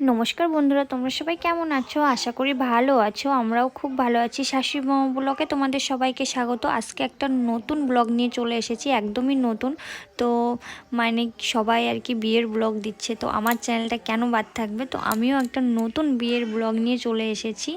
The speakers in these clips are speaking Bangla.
নমস্কার বন্ধুরা, তোমরা সবাই কেমন আছো? আশা করি ভালো আছো, আমরাও খুব ভালো আছি। শাশুড়ি মামা ব্লগে তোমাদের সবাইকে স্বাগত। আজকে একটা নতুন ব্লগ নিয়ে চলে এসেছি, একদমই নতুন। তো মানে সবাই আর কি বিয়ের ব্লগ দিচ্ছে, তো আমার চ্যানেলটা কেন বাদ থাকবে? তো আমিও একটা নতুন বিয়ের ব্লগ নিয়ে চলে এসেছি।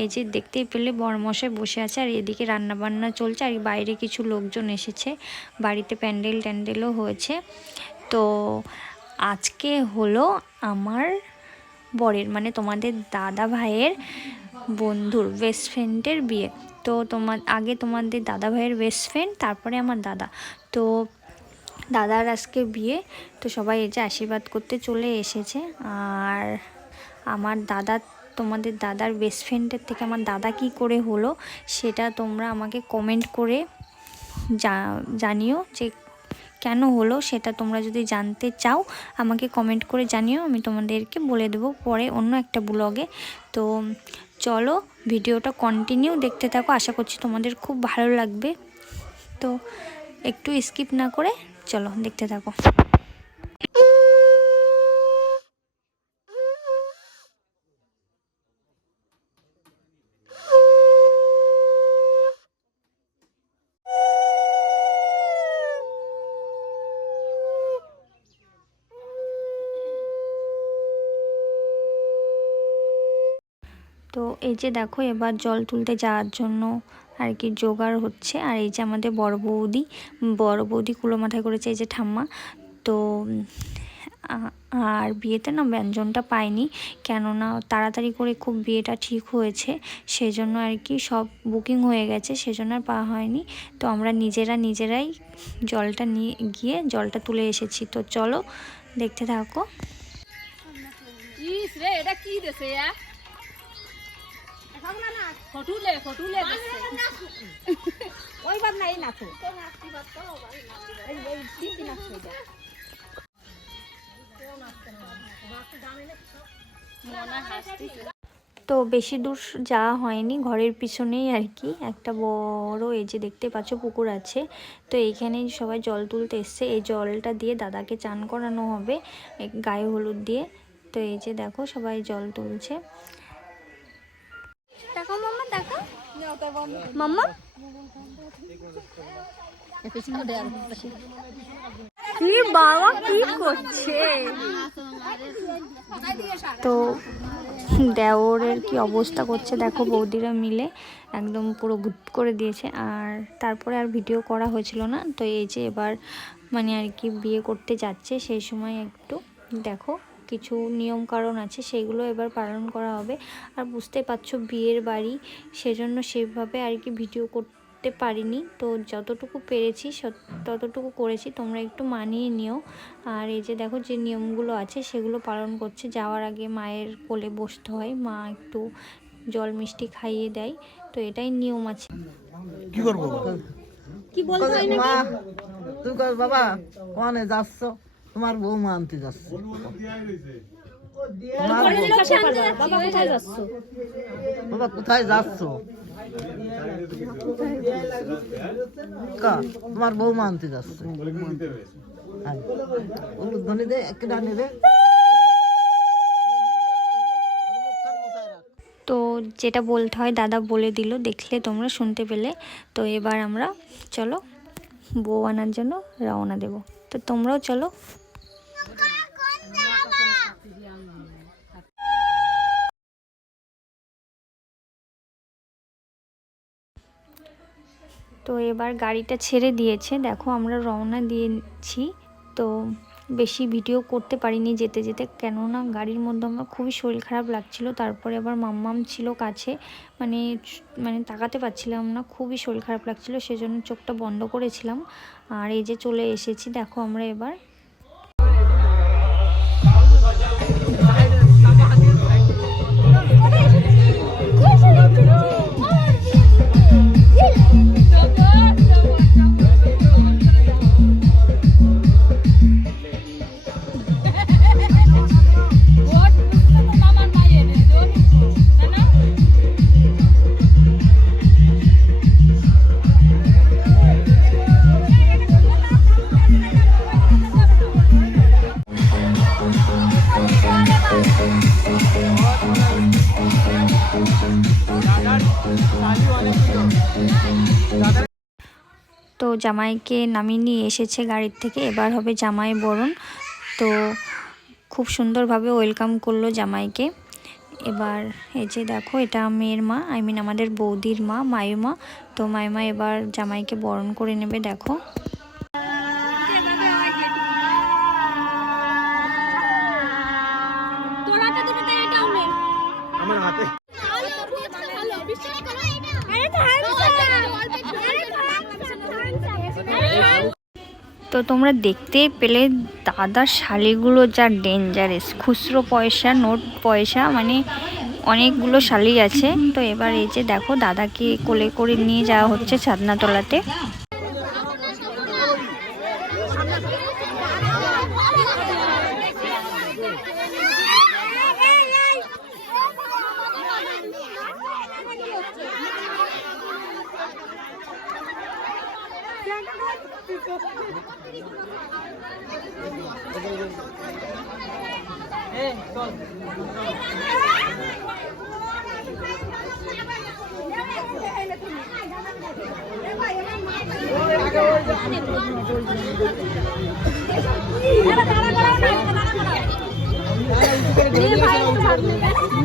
এই যে দেখতেই পেলে, বরমশাই বসে আছে আর এদিকে রান্নাবান্না চলছে আর বাইরে কিছু লোকজন এসেছে, বাড়িতে প্যান্ডেল ট্যান্ডেলও হয়েছে। তো আজকে হলো আমার বরের মানে তোমাদের দাদা ভাইয়ের বন্ধুর বেস্ট ফ্রেন্ডের বিয়ে। তো তোমার, আগে তোমাদের দাদা ভাইয়ের বেস্ট ফ্রেন্ড তারপরে আমার দাদা। তো দাদার আজকে বিয়ে, তো সবাই যে আশীর্বাদ করতে চলে এসেছে। আর আমার দাদা, তোমাদের দাদার বেস্ট ফ্রেন্ডের থেকে আমার দাদা কি করে হলো, সেটা তোমরা আমাকে কমেন্ট করে জানিও যে কেন হলো সেটা তোমরা যদি জানতে চাও, আমাকে কমেন্ট করে জানিও, আমি তোমাদেরকে বলে দেবো পরে অন্য একটা ব্লগে তো চলো ভিডিওটা কন্টিনিউ দেখতে থাকো, আশা করছি তোমাদের খুব ভালো লাগবে। তো একটু স্কিপ না করে চলো দেখতে থাকো। এই যে দেখো এবার জল তুলতে যাওয়ার জন্য আর কি জোগাড় হচ্ছে। আর এই যে আমাদের বড় বৌদি বড় বৌদি কুলো মাথায় করেছে এই যে ঠাম্মা। তো আর বিয়েতে না ব্যঞ্জনটা পাইনি, কেননা তাড়াতাড়ি করে খুব বিয়েটা ঠিক হয়েছে, সেজন্য আর কি সব বুকিং হয়ে গেছে, সেজন্য আর পাওয়া হয়নি। তো আমরা নিজেরা নিজেরাই জলটা নিয়ে গিয়ে জলটা তুলে এসেছি। তো চলো দেখতে থাকো। এটা কি ফটুলে ফটুলে ওই বাদ নাই নাচো। তো বেশি দূর যাওয়া হয়নি ঘরের পিছনেই আর কি। একটা বড় এই যে দেখতে পাচ্ছ পুকুর আছে। তো এইখানেই সবাই জল তুলতে এসছে। এই জলটা দিয়ে দাদাকে চান করানো হবে গায়ে হলুদ দিয়ে। তো এই যে দেখো সবাই জল তুলছে। দেখো মাম্মা দেখো মাম্মা? কি বাবা কি করছে? তো দেওরের কি অবস্থা করছে দেখো বৌদিরা মিলে একদম পুরো ভুট করে দিয়েছে আর তারপরে আর ভিডিও করা হয়েছিল না তো এই যে এবার মানে আর কি বিয়ে করতে যাচ্ছে সেই সময় একটু দেখো। কিছু নিয়ম কারণ আছে সেগুলো এবার পালন করা হবে। আর বুঝতে পারছ বিয়ের বাড়ি সেজন্য সেভাবে আর কি ভিডিও করতে পারিনি। তো যতটুকু পেরেছি ততটুকু করেছি তোমরা একটু মানিয়ে নিও। আর এই যে দেখো যে নিয়মগুলো আছে সেগুলো পালন করছে। যাওয়ার আগে মায়ের কোলে বসতে হয় মা একটু জল মিষ্টি খাইয়ে দেয়। তো এটাই নিয়ম আছে। কি করব? কি বলতে হয় মা তুই কর বাবা কোনে যাচ্ছ? তোমার বৌমা আনতে যাচ্ছে। বাবা কোথায় যাচ্ছ? বাবা কোথায় যাচ্ছ? কা তোমার বৌমা আনতে যাচ্ছে। হ্যাঁ। ধ্বনি দে একটা নেবে তো যেটা বলতে হয় দাদা বলে দিল দেখলে তোমরা শুনতে পেলে। তো এবার আমরা চলো বউ আনার জন্য রওনা দেব। তো তোমরাও চলো। তো এবার গাড়িটা ছেড়ে দিয়েছে। দেখো আমরা রওনা দিয়েছি। তো বেশি ভিডিও করতে পারিনি যেতে যেতে, কেননা গাড়ির মধ্যে আমার খুবই শরীর খারাপ লাগছিল। তারপরে আবার মাম্মাম ছিল কাছে। মানে মানে তাকাতে পারছিলাম না, খুবই শরীর খারাপ লাগছিল, সেজন্য চোখটা বন্ধ করেছিলাম। আর এই যে চলে এসেছি, দেখো আমরা এবার জামাইকে নামিয়ে নিয়ে এসেছে গাড়ির থেকে। এবার হবে জামাই বরণ। তো খুব সুন্দরভাবে ওয়েলকাম করল জামাইকে। এবার এই যে দেখো, এটা মেয়ের মা আই মিন আমাদের বৌদির মা, মায়ুমা। তো মায়ুমা এবার জামাইকে বরণ করে নেবে, দেখো। তো তোমরা দেখতে পেলে দাদার শালিগুলো যা ডেঞ্জারেস খুচরো পয়সা, নোট পয়সা মানে অনেকগুলো শালি আছে। তো এবার এই যে দেখো, দাদাকে কোলে করে নিয়ে যাওয়া হচ্ছে ছাদনাতলাতে।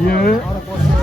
Yeah.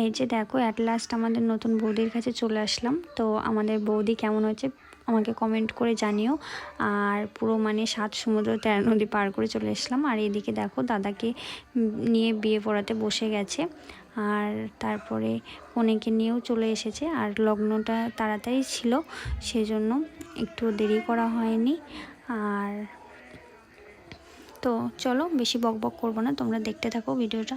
এই যে দেখো অ্যাট লাস্ট আমাদের নতুন বৌদির কাছে চলে আসলাম। তো আমাদের বৌদি কেমন হয়েছে আমাকে কমেন্ট করে জানিও। আর পুরো মানে সাত সমুদ্র তেরো নদী পার করে চলে আসলাম। আর এদিকে দেখো, দাদাকে নিয়ে বিয়ে পড়াতে বসে গেছে। আর তারপরে কনেকে নিয়েও চলে এসেছে। আর লগ্নটা তাড়াতাড়ি ছিল, সেজন্য একটু দেরি করা হয়নি। আর তো চলো, বেশি বক বক করব না, তোমরা দেখতে থাকো ভিডিওটা।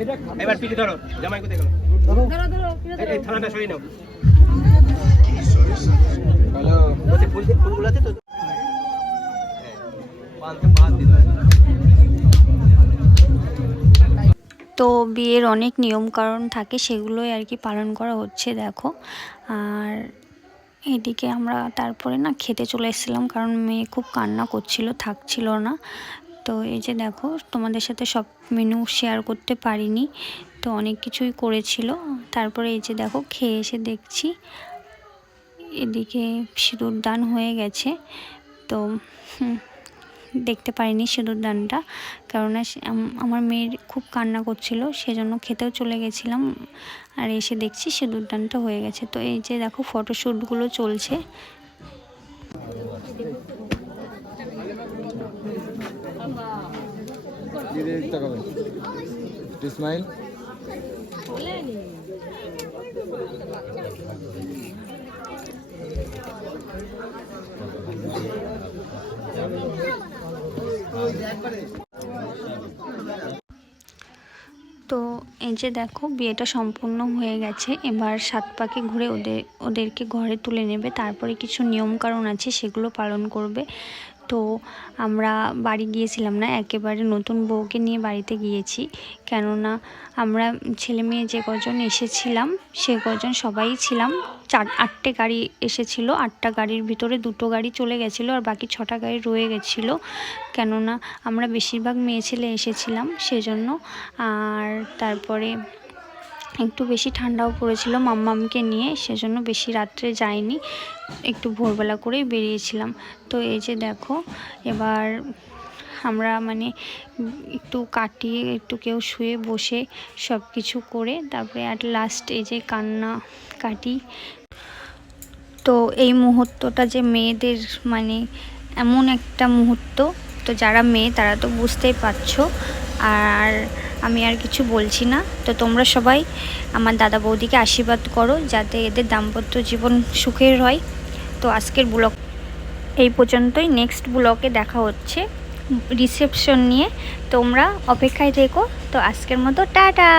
এবার পিঠে ধরো জামাই কোথায় গেল? এই- এই থালাটা সরিয়ে নাও। ওতে ফুল দিয়ে- তো? হ্যাঁ, তো বিয়ের অনেক নিয়ম কারণ থাকে সেগুলোই আর কি পালন করা হচ্ছে দেখো। আর এদিকে আমরা তারপরে না খেতে চলে এসেছিলাম কারণ মেয়ে খুব কান্না করছিল থাকছিল না। তো এই যে দেখো, তোমাদের সাথে সব মেনু শেয়ার করতে পারিনি, তো অনেক কিছুই করেছিল। তারপরে এই যে দেখো, খেয়ে এসে দেখছি, এদিকে সিঁদুর দান হয়ে গেছে। তো দেখতে পারিনি সিঁদুর দানটা আম- আমার মেয়ের খুব কান্না করছিল, সেজন্য খেতেও চলে গেছিলাম। আর এসে দেখছি সিঁদুর দানটা হয়ে গেছে। তো এই যে দেখো ফটোশ্যুটগুলো চলছে। তো এই যে দেখো, বিয়েটা সম্পূর্ণ হয়ে গেছে। এবার সাত পাকে ঘুরে ওদের ওদেরকে ঘরে তুলে নেবে। তারপরে কিছু নিয়ম কারণ আছে, সেগুলো পালন করবে। তো আমরা বাড়ি গিয়েছিলাম না, একেবারে নতুন বউকে নিয়ে বাড়িতে গিয়েছি। কেননা আমরা ছেলে মেয়ে যে কজন এসেছিলাম, সে কজন সবাই ছিলাম। চার, আটটে গাড়ি এসেছিল, আটটা গাড়ির ভিতরে দুটো গাড়ি চলে গেছিল আর বাকি ছটা গাড়ি রয়ে গেছিল। কেননা আমরা বেশিরভাগ মেয়ে ছেলে এসেছিলাম, সেজন্য। আর তারপরে একটু বেশি ঠান্ডাও পড়েছিল মাম্মামকে নিয়ে, সেজন্য বেশি রাত্রে যাইনি, একটু ভোরবেলা করেই বেরিয়েছিলাম। তো এই যে দেখো, এবার আমরা মানে একটু কাটিয়ে একটু কেউ শুয়ে বসে সব কিছু করে তারপরে অ্যাট লাস্ট এই যে কান্না কাটি। তো এই মুহূর্তটা যে মেয়েদের মানে এমন একটা মুহূর্ত তো যারা মেয়ে, তারা তো বুঝতেই পারছ। আর আমি আর কিছু বলছি না। তো তোমরা সবাই আমার দাদা বৌদিকে আশীর্বাদ করো, যাতে এদের দাম্পত্য জীবন সুখের হয়। তো আজকের ব্লগ এই পর্যন্তই। নেক্সট ব্লগে দেখা হচ্ছে। রিসেপশন নিয়ে তোমরা অপেক্ষায় থেকো। তো আজকের মতো টাটা!